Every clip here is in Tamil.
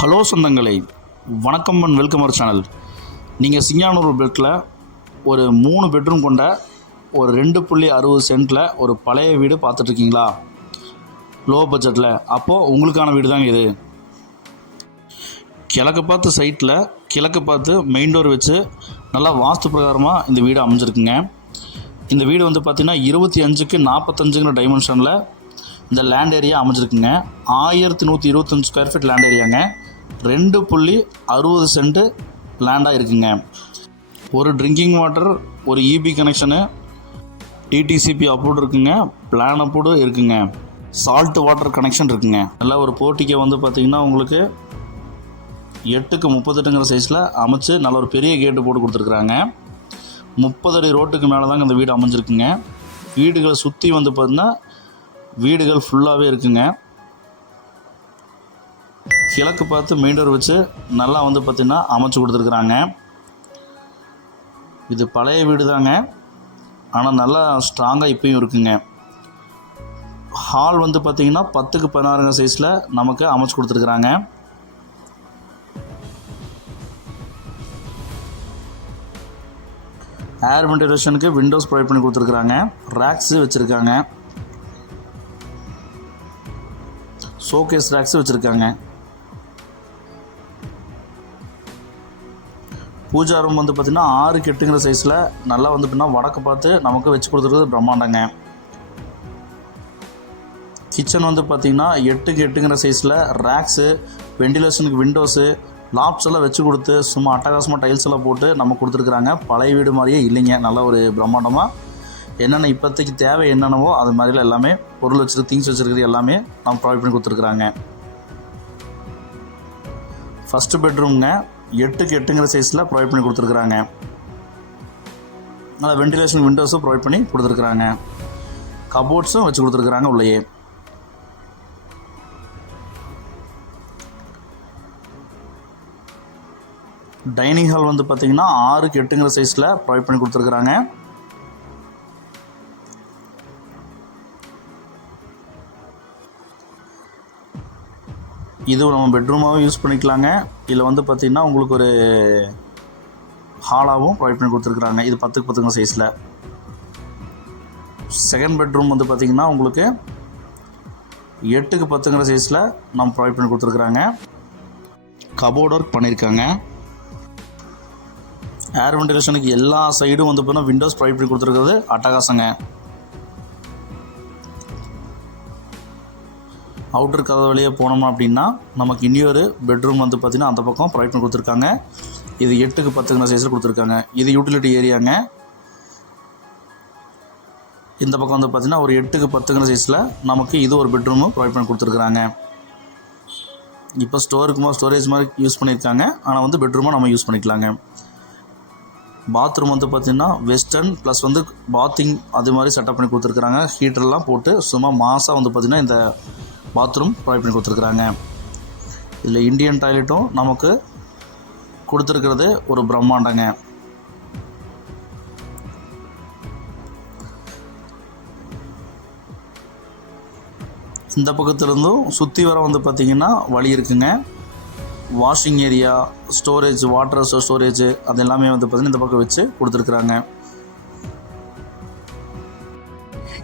ஹலோ சொந்தங்களே வணக்கம் அண்ட் வெல்கம் அவர் சேனல். நீங்கள் சிங்கானூர் பெட்டில் ஒரு மூணு பெட்ரூம் கொண்ட ஒரு ரெண்டு புள்ளி அறுபது சென்ட்டில் ஒரு பழைய வீடு பார்த்துட்ருக்கீங்களா? லோ பட்ஜெட்டில் அப்போது உங்களுக்கான வீடு தாங்க இது. கிழக்கு பார்த்து சைட்டில் கிழக்கு பார்த்து மெயின் டோர் வச்சு நல்லா வாஸ்து பிரகாரமாக இந்த வீடு அமைஞ்சிருக்குங்க. இந்த வீடு வந்து பார்த்திங்கன்னா இருபத்தி அஞ்சுக்கு நாற்பத்தஞ்சுங்கிற டைமென்ஷனில் இந்த லேண்ட் ஏரியா அமைஞ்சிருக்குங்க. ஆயிரத்தி நூற்றி இருபத்தஞ்சு ஸ்கொயர் ஃபீட் லேண்ட் ஏரியாங்க ரெண்டு புள்ளி அறுபது சென்ட்டு லேண்டாக இருக்குங்க ஒரு ட்ரிங்கிங் வாட்டர் ஒரு இபி கனெக்ஷனு டிடிசிபி அப்ரூவ்டு இருக்குங்க. பிளான் அப்ரூவ்டு இருக்குங்க. சால்ட் வாட்டர் கனெக்ஷன் இருக்குங்க. நல்லா ஒரு போட்டிக்கை வந்து பார்த்திங்கன்னா உங்களுக்கு எட்டுக்கு முப்பத்தெட்டுங்கிற சைஸில் அமைச்சு நல்ல ஒரு பெரிய கேட்டு போட்டு கொடுத்துருக்குறாங்க. முப்பது அடி ரோட்டுக்கு மேலே தாங்க இந்த வீடு அமைஞ்சிருக்குங்க. வீடுகளை சுற்றி வந்து பார்த்திங்கன்னா வீடுகள் ஃபுல்லாகவே இருக்குங்க. கிழக்கு பார்த்து மீண்டூர் வச்சு நல்லா வந்து பார்த்திங்கன்னா அமைச்சு கொடுத்துருக்குறாங்க. இது பழைய வீடு தாங்க ஆனால் நல்லா ஸ்ட்ராங்காக இப்பயும் இருக்குங்க. ஹால் வந்து பார்த்திங்கன்னா பத்துக்கு பதினாறுங்க சைஸில் நமக்கு அமைச்சு கொடுத்துருக்குறாங்க. ஏர் வென்டிலேஷனுக்கு விண்டோஸ் ப்ரொவைட் பண்ணி கொடுத்துருக்குறாங்க. ரேக்ஸு வச்சுருக்காங்க. ஷோகேஸ் ரேக்ஸு வச்சுருக்காங்க. பூஜா ரூம் வந்து பார்த்திங்கன்னா ஆறு கெட்டுங்கிற சைஸில் நல்லா வந்து பார்த்தீங்கன்னா வடக்கு பார்த்து நமக்கு வச்சு கொடுத்துருக்குறது பிரம்மாண்டங்க. கிச்சன் வந்து பார்த்திங்கன்னா எட்டுக்கு எட்டுங்கிற சைஸில் ரேக்ஸு வெண்டிலேஷனுக்கு விண்டோஸு லாப்ஸ் எல்லாம் வச்சு கொடுத்து சும்மா அட்டகாசமாக டைல்ஸ் எல்லாம் போட்டு நம்ம கொடுத்துருக்குறாங்க. பழைய வீடு மாதிரியே இல்லைங்க. நல்ல ஒரு பிரம்மாண்டமாக என்னென்ன இப்போதைக்கு தேவை என்னென்னவோ அது மாதிரிலாம் எல்லாமே பொருள் வச்சுருக்கு திங்ஸ் வச்சுருக்கிறது எல்லாமே நம்ம ப்ரொவைட் பண்ணி கொடுத்துருக்குறாங்க. ஃபஸ்ட்டு பெட்ரூம்ங்க எட்டுக்கு எட்டுங்கிற சைஸில் ப்ரொவைட் பண்ணி கொடுத்துருக்குறாங்க. நல்லா வென்டிலேஷன் விண்டோஸும் ப்ரொவைட் பண்ணி கொடுத்துருக்குறாங்க. கபோர்ட்ஸும் வச்சு கொடுத்துருக்குறாங்க உள்ளேயே. டைனிங் ஹால் வந்து பார்த்திங்கன்னா ஆறுக்கு எட்டுங்கிற சைஸில் ப்ரொவைட் பண்ணி கொடுத்துருக்குறாங்க. இது நம்ம பெட்ரூமாகவும் யூஸ் பண்ணிக்கலாங்க. இதில் வந்து பார்த்திங்கன்னா உங்களுக்கு ஒரு ஹாலாகவும் ப்ரொவைட் பண்ணி கொடுத்துருக்குறாங்க. இது பத்துக்கு பத்துங்க சைஸில் செகண்ட் பெட்ரூம் வந்து பார்த்திங்கன்னா உங்களுக்கு எட்டுக்கு பத்துங்கிற சைஸில் நம்ம ப்ரொவைட் பண்ணி கொடுத்துருக்குறாங்க. கபோர்ட் ஒர்க் பண்ணியிருக்காங்க ஏர் வென்டிலேஷனுக்கு எல்லா சைடும் வந்து பார்த்தீங்கன்னா விண்டோஸ் ப்ரொவைட் பண்ணி கொடுத்துருக்குறது அட்டகாசங்க. அவுட்டர் கதவு வழியே போனோம் அப்படின்னா நமக்கு இன்னொரு பெட்ரூம் வந்து பார்த்திங்கன்னா அந்த பக்கம் ப்ரொவைட் பண்ணி கொடுத்துருக்காங்க. இது எட்டுக்கு பத்துக்குன சைஸில் கொடுத்துருக்காங்க. இது யூட்டிலிட்டி ஏரியாங்க இந்த பக்கம் வந்து பார்த்திங்கன்னா ஒரு எட்டுக்கு பத்துங்கிற சைஸில் நமக்கு இது ஒரு பெட்ரூமு ப்ரொவைட் பண்ணி கொடுத்துருக்குறாங்க. இப்போ ஸ்டோருக்கு ஸ்டோரேஜ் மாதிரி யூஸ் பண்ணியிருக்காங்க. ஆனால் வந்து பெட்ரூமாக நம்ம யூஸ் பண்ணிக்கலாங்க. பாத்ரூம் வந்து பார்த்திங்கன்னா வெஸ்டர்ன் ப்ளஸ் வந்து பாத்திங் அது மாதிரி செட்டப் பண்ணி கொடுத்துருக்குறாங்க. ஹீட்டர்லாம் போட்டு சும்மா மாதம் வந்து பார்த்திங்கன்னா இந்த பாத்ரூம் ப்ரொவைட் பண்ணி கொடுத்துருக்குறாங்க. இதில் இந்தியன் டாய்லெட்டும் நமக்கு கொடுத்துருக்கிறது ஒரு பிரம்மாண்டங்க. இந்த பக்கத்துலேருந்தும் சுற்றி வர வந்து பார்த்திங்கன்னா வழி இருக்குங்க. Washing area storage water storage அது எல்லாமே வந்து பார்த்திங்கன்னா இந்த பக்கம் வச்சு கொடுத்துருக்குறாங்க.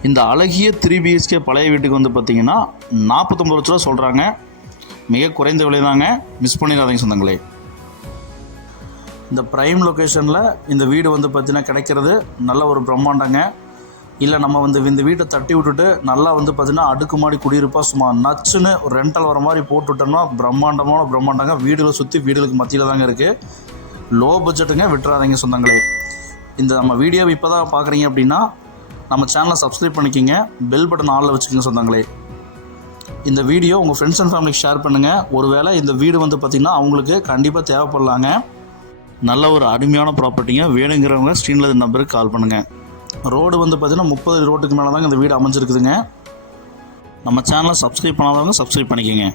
இந்த அழகிய த்ரீ பிஹெச்கே பழைய வீட்டுக்கு வந்து பார்த்திங்கன்னா நாற்பத்தொம்பது லட்ச ரூபா சொல்கிறாங்க மிக குறைந்த விலை தாங்க மிஸ் பண்ணிடாதீங்க சொந்தங்களே. இந்த ப்ரைம் லொக்கேஷனில் இந்த வீடு வந்து பார்த்திங்கன்னா கிடைக்கிறது நல்ல ஒரு பிரம்மாண்டங்க. இல்லை நம்ம வந்து இந்த வீட்டை தட்டி விட்டுட்டு நல்லா வந்து பார்த்திங்கன்னா அடுக்குமாடி குடியிருப்பாக சும்மா நச்சுன்னு ஒரு ரெண்டல் வர மாதிரி போட்டு விட்டோம்னா பிரம்மாண்டமான பிரம்மாண்டங்க. வீடுகளை சுற்றி வீடுகளுக்கு மத்தியில் தாங்க இருக்குது லோ பட்ஜெட்டுங்க விட்டுறாதீங்க சொந்தங்களே. இந்த நம்ம வீடியோ இப்போ தான் பார்க்குறீங்க அப்படின்னா நம்ம சேனலை சப்ஸ்கிரைப் பண்ணிக்கிங்க. பெல் பட்டன் ஆளில் வச்சுக்கோங்க சொந்தங்களே. இந்த வீடியோ உங்கள் ஃப்ரெண்ட்ஸ் அண்ட் ஃபேமிலிக்கு ஷேர் பண்ணுங்கள் ஒருவேளை இந்த வீடு வந்து பார்த்திங்கன்னா அவங்களுக்கு கண்டிப்பாக தேவைப்படலாங்க. நல்ல ஒரு அருமையான ப்ராப்பர்ட்டிங்க வேணுங்கிறவங்க ஸ்க்ரீனில் நம்பருக்கு கால் பண்ணுங்கள் ரோடு வந்து பார்த்திங்கன்னா முப்பது ரோட்டுக்கு மேலே தாங்க இந்த வீடு அமைஞ்சிருக்குதுங்க. நம்ம சேனலை சப்ஸ்கிரைப் பண்ணாதவங்க சப்ஸ்கிரைப் பண்ணிக்கோங்க.